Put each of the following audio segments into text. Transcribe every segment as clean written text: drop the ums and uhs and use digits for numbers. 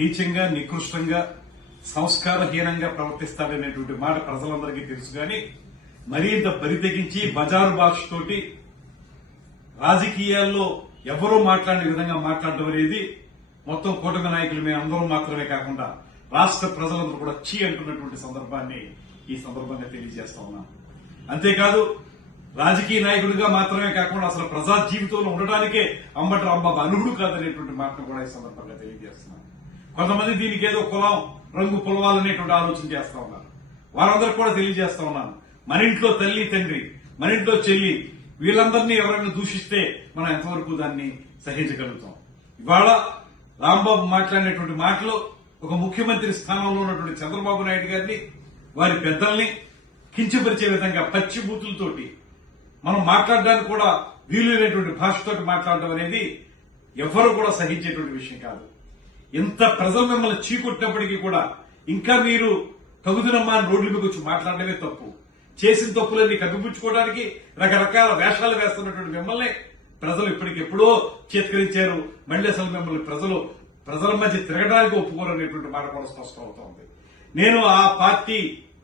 నీచంగా నికృష్టంగా సంస్కారహీనంగా ప్రవర్తిస్తాడనేటువంటి మాట ప్రజలందరికీ తెలుసు కానీ మరింత బరితెగించి బజారు భాషతోటి రాజకీయాల్లో ఎవరూ మాట్లాడిన విధంగా మాట్లాడడం అనేది మొత్తం కూటమి నాయకులు మేము అందరూ మాత్రమే కాకుండా రాష్ట్ర ప్రజలందరూ కూడా చీ అంటున్నటువంటి సందర్భాన్ని ఈ సందర్భంగా తెలియజేస్తా ఉన్నాం. అంతేకాదు రాజకీయ నాయకుడిగా మాత్రమే కాకుండా అసలు ప్రజా జీవితంలో ఉండడానికే అంబటి రాంబాబు అర్హుడు కాదనేటువంటి మాటను కూడా ఈ సందర్భంగా తెలియజేస్తున్నాం. కొంతమంది దీనికి ఏదో కులం రంగు పొలవాలనేటువంటి ఆలోచన చేస్తా ఉన్నారు. వారందరూ కూడా తెలియజేస్తా ఉన్నాను, మన ఇంట్లో తల్లి తండ్రి, మన ఇంట్లో చెల్లి, వీళ్ళందరినీ ఎవరైనా దూషిస్తే మనం ఎంతవరకు దాన్ని సహించగలుగుతాం. ఇవాళ రాంబాబు మాట్లాడినటువంటి మాటలు ఒక ముఖ్యమంత్రి స్థానంలో ఉన్నటువంటి చంద్రబాబు నాయుడు గారిని, వారి పెద్దల్ని కించపరిచే విధంగా పచ్చి బూతులతోటి మనం మాట్లాడడానికి కూడా వీలులేనటువంటి భాషతోటి మాట్లాడడం అనేది ఎవరు కూడా సహించేటువంటి విషయం కాదు. ఇంత ప్రజలు మిమ్మల్ని చీకొట్టినప్పటికీ కూడా ఇంకా మీరు తగుదనమ్మా అని రోడ్ల మీద వచ్చి మాట్లాడడమే తప్పు. చేసిన తప్పులన్నీ కప్పిపుచ్చుకోవడానికి రకరకాల వేషాలు వేస్తున్నటువంటి మిమ్మల్ని ప్రజలు ఇప్పటికెప్పుడో చేత్కరించారు. మళ్లీ అసలు మిమ్మల్ని ప్రజల మధ్య తిరగడానికి ఒప్పుకోరనేటువంటి మాట కూడా స్పష్టం అవుతోంది. నేను ఆ పార్టీ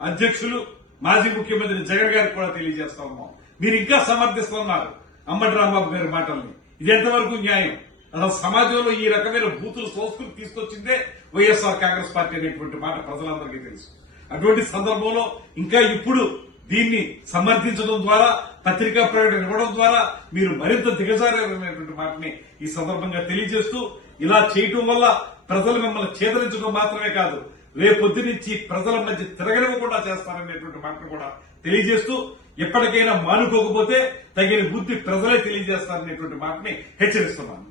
అధ్యక్షులు మాజీ ముఖ్యమంత్రి జగన్ గారికి కూడా తెలియజేస్తా ఉన్నాం, మీరు ఇంకా సమర్థిస్తున్నారు అంబటి రాంబాబు గారి మాటల్ని. ఇది ఎంతవరకు న్యాయం? అసలు సమాజంలో ఈ రకమైన బూతులు సంస్కృతి తీసుకొచ్చిందే వైఎస్ఆర్ కాంగ్రెస్ పార్టీ అనేటువంటి మాట ప్రజలందరికీ తెలుసు. అటువంటి సందర్భంలో ఇంకా ఇప్పుడు దీన్ని సమర్థించడం ద్వారా, పత్రికా ప్రకటన ఇవ్వడం ద్వారా మీరు మరింత దిగజారనేటువంటి మాటని ఈ సందర్భంగా తెలియజేస్తూ, ఇలా చేయటం వల్ల ప్రజలు మిమ్మల్ని చేదరించడం మాత్రమే కాదు, రేపొద్దు నుంచి ప్రజల మధ్య తిరగనివ్వకుండా చేస్తారనేటువంటి మాటను కూడా తెలియజేస్తూ, ఎప్పటికైనా మానుకోకపోతే తగిన బుద్ధి ప్రజలే తెలియజేస్తారనేటువంటి మాటని హెచ్చరిస్తున్నాను.